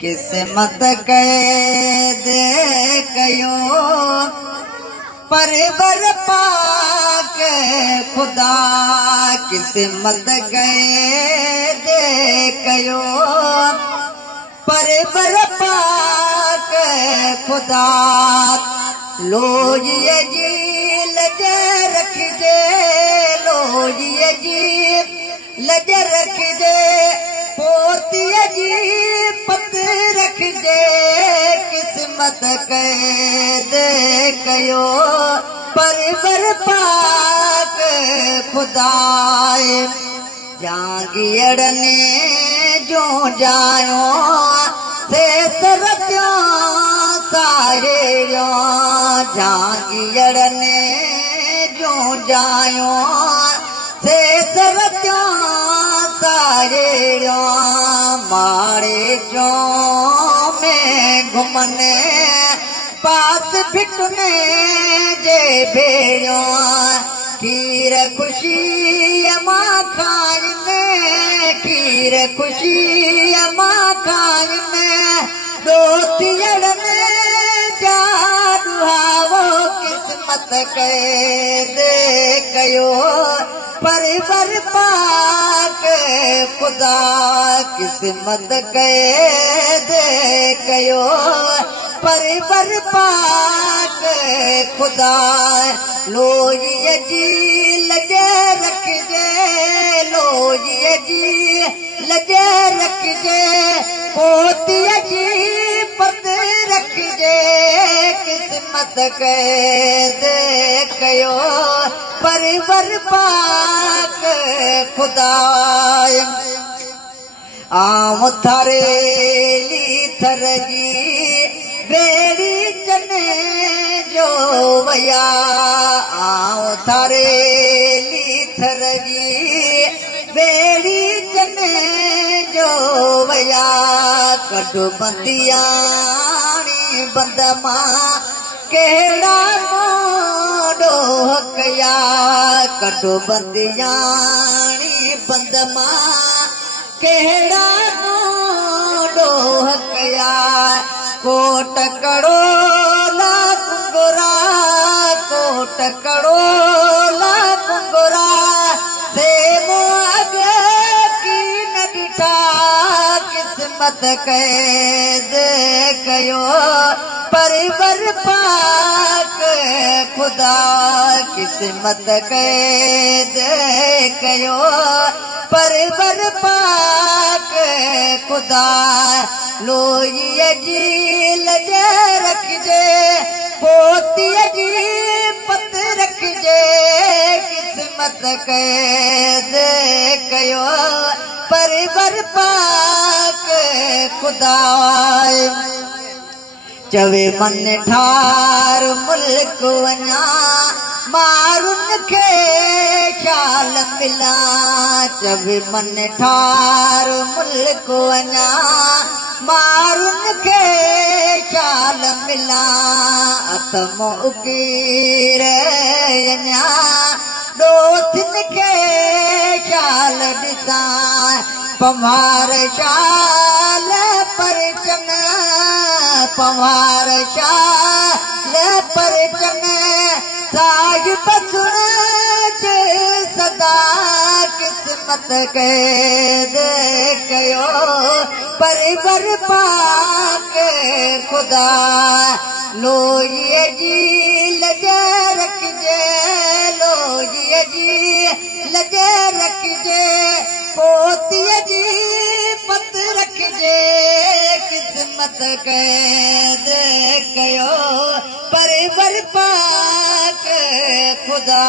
किस्मत कैद कयो परवर पाक खुदा किस्मत कैद कयो परवर पाक खुदा लोजीअ जी लज रखिजे लोजीअ जी लज रखिजे पोतीअ जी पत रखिजे किस्मत कैद कयो परवर पाक खुदाए जांगियर ने जो जायो से सरत्यो साहेड़ियो जांगियर ने जो जायो से सरत्यो साहेड़ियो मारे जो में घुमने पास फिटने जे भेड़ियो खीर खुशी अमा खाने खीर खुशी अमा खाने दोस्तियड़ में जादुहावो किस्मत कैद कयो परवर पाक खुदा किस्मत कैद कयो परवर पाक खुदा लोजीअ जी लज रखिजे लोजीअ जी लज रखिजे पोतीअ जी पत रखिजे किस्मत कैद कयो परवर पाक खुदा आऊं थारेली थरगी बेड़ी चने जो वया आऊं थारेली थरगी बेड़ी चने जो वया कटु बंदियानी बंदमा केड़ा मोड़ो हकया कटु बंदियानी बंदमा केड़ा मोड़ो हकया कोट कड़ो ला कुंगुरा कोट कड़ो ला कुंगुरा से मुआग की न बिठा किस्मत कैद कयो परवर पाक खुदा किस्मत कैद कयो परवर पाक खुदा लोजीअ जी लज रखिजे पोतीअ जी पत रखिजे किस्मत कैद कयो परवर पाक खुदा चवे मन ठार मुल्क वञा मारुन खे शाल मिला चवे मन ठार मुल्क वञा मारुन खे शाल मिला अतमो उकीर वञा दोथिन खे शाल ॾिसां पवार शाल परचन पवार शाल परचन साहिब सुन सदा किस्मत कैद कयो परवर पाक खुदा लोजीअ जी लज रखिजे लोजीअ जी लज रखिजे पोतीअ जी पत रखिजे किस्मत कैद कयो परवर पाक खुदा